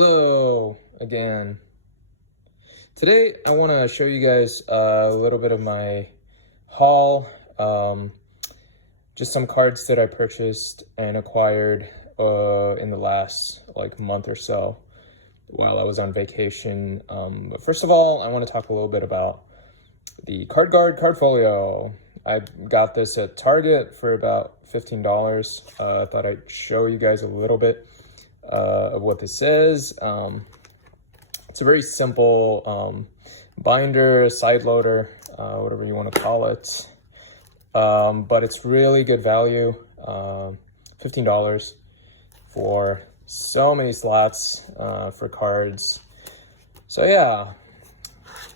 Hello again. Today I want to show you guys a little bit of my haul. Just some cards that I purchased and acquired in the last month or so while I was on vacation. But first of all, I want to talk a little bit about the Card Guard Cardfolio. I got this at Target for about $15. I thought I'd show you guys a little bit of what this is. It's a very simple binder, side loader, whatever you want to call it. But it's really good value. $15 for so many slots for cards. So yeah,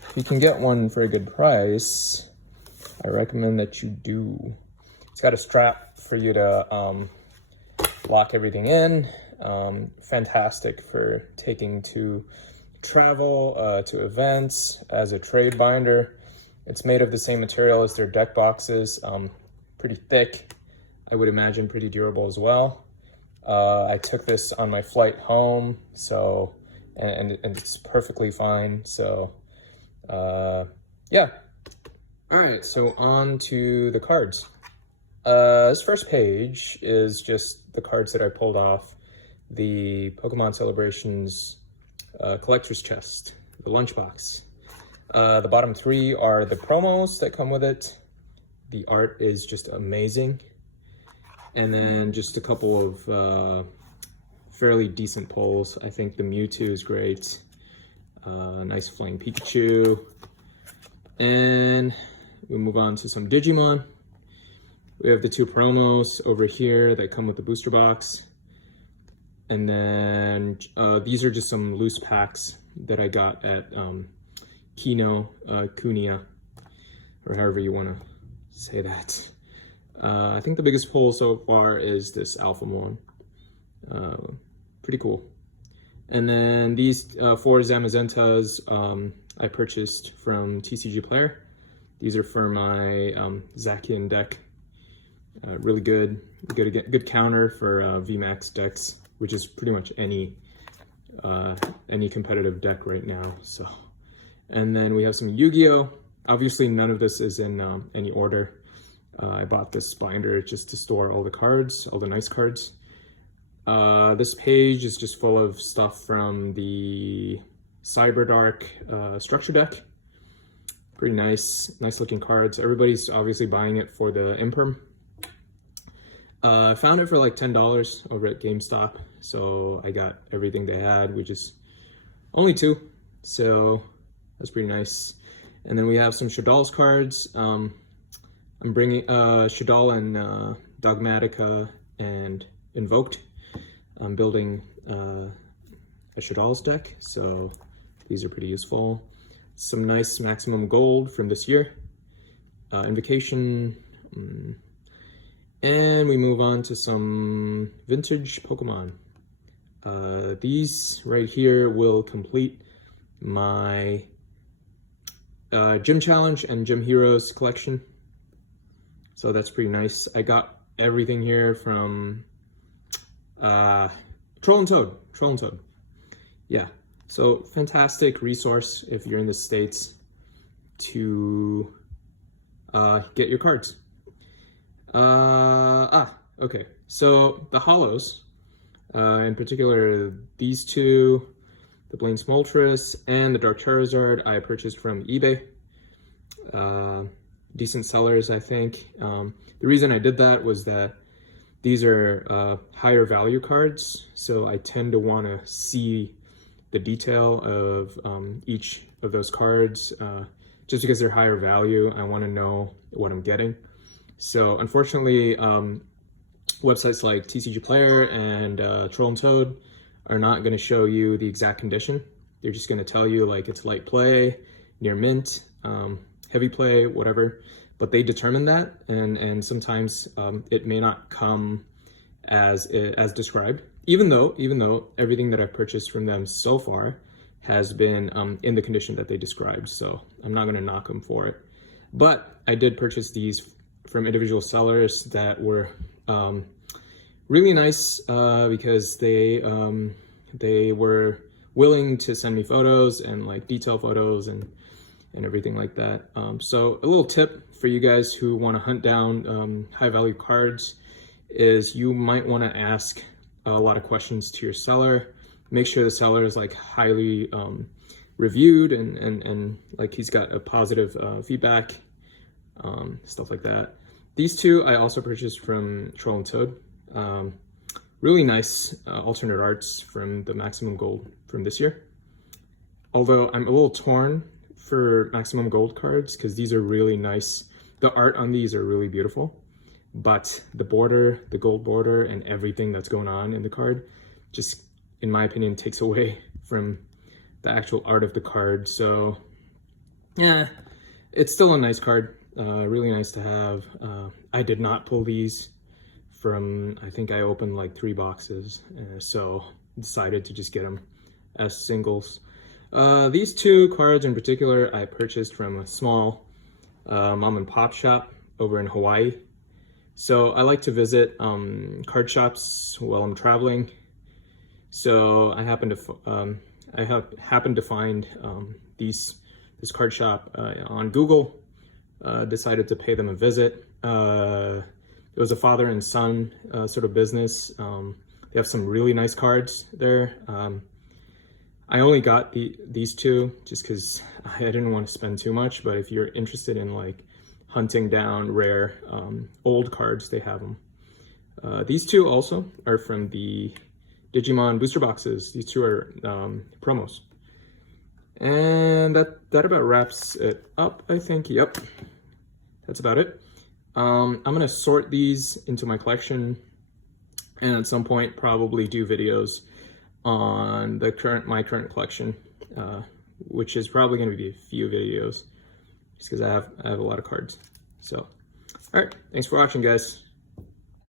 if you can get one for a good price, I recommend that you do. It's got a strap for you to lock everything in. Fantastic for taking to travel, to events, as a trade binder. It's made of the same material as their deck boxes, pretty thick, I would imagine pretty durable as well. I took this on my flight home, so, and it's perfectly fine, so, yeah. All right, so on to the cards. This first page is just the cards that I pulled off the Pokemon Celebrations collector's chest, the lunchbox. The bottom three are the promos that come with it. The art is just amazing. And then just a couple of fairly decent pulls. I think the Mewtwo is great. Nice Flying Pikachu. And we move on to some Digimon. We have the two promos over here that come with the booster box. And then these are just some loose packs that I got at Kuniya, or however you want to say that. I think the biggest pull so far is this Alpha one. Pretty cool. And then these four Zamazentas I purchased from TCG Player. These are for my Zacian deck. Really good counter for VMAX decks, which is pretty much any competitive deck right now. So, and then we have some YuGiOh. Obviously, none of this is in any order. I bought this binder just to store all the cards, all the nice cards. This page is just full of stuff from the Cyberdark structure deck. Pretty nice looking cards. Everybody's obviously buying it for the Imperm. I found it for like $10 over at GameStop, so I got everything they had, which is only two, so that's pretty nice. And then we have some Shadal's cards. I'm bringing Shadal and Dogmatica and Invoked. I'm building a Shadal's deck, so these are pretty useful. Some nice maximum gold from this year. Invocation. And we move on to some vintage Pokemon. These right here will complete my Gym Challenge and Gym Heroes collection. So that's pretty nice. I got everything here from Troll and Toad. Yeah, so fantastic resource if you're in the States to get your cards. Okay, so the holos, in particular these two, the Blaine Smoltris and the Dark Charizard, I purchased from eBay. Decent sellers, I think. The reason I did that was that these are higher value cards, so I tend to want to see the detail of each of those cards. Just because they're higher value, I want to know what I'm getting. So unfortunately, websites like TCG Player and Troll and Toad are not going to show you the exact condition. They're just going to tell you like it's light play, near mint, heavy play, whatever. But they determine that, and sometimes it may not come as described. Even though everything that I've purchased from them so far has been in the condition that they described. So I'm not going to knock them for it. But I did purchase these from individual sellers that were really nice because they were willing to send me photos and like detail photos and everything like that. So a little tip for you guys who want to hunt down high value cards is you might want to ask a lot of questions to your seller. Make sure the seller is like highly reviewed and like he's got a positive feedback, stuff like that. These two I also purchased from Troll and Toad. Really nice alternate arts from the Maximum Gold from this year. Although I'm a little torn for Maximum Gold cards because these are really nice. The art on these are really beautiful, but the border, the gold border and everything that's going on in the card just, in my opinion, takes away from the actual art of the card. So yeah, it's still a nice card, really nice to have. I did not pull these from, I think I opened like 3 boxes, so decided to just get them as singles. These 2 cards in particular I purchased from a small mom and pop shop over in Hawaii. So I like to visit card shops while I'm traveling. So I happened to find this card shop on Google. Decided to pay them a visit. It was a father and son sort of business. They have some really nice cards there. I only got these 2 just because I didn't want to spend too much, but if you're interested in like hunting down rare old cards, they have them. These 2 also are from the Digimon booster boxes. These 2 are promos. And that about wraps it up, I think. Yep, that's about it. I'm gonna sort these into my collection and at some point probably do videos on my current collection, which is probably gonna be a few videos just because I have a lot of cards. So, all right, thanks for watching, guys.